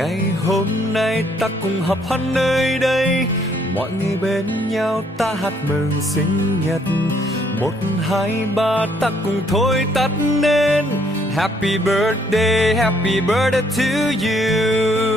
Ngày hôm nay ta cùng họp hoan nơi đây, mọi người bên nhau ta hát mừng sinh nhật. 1, 2, 3 ta cùng thôi tắt nên Happy birthday to you.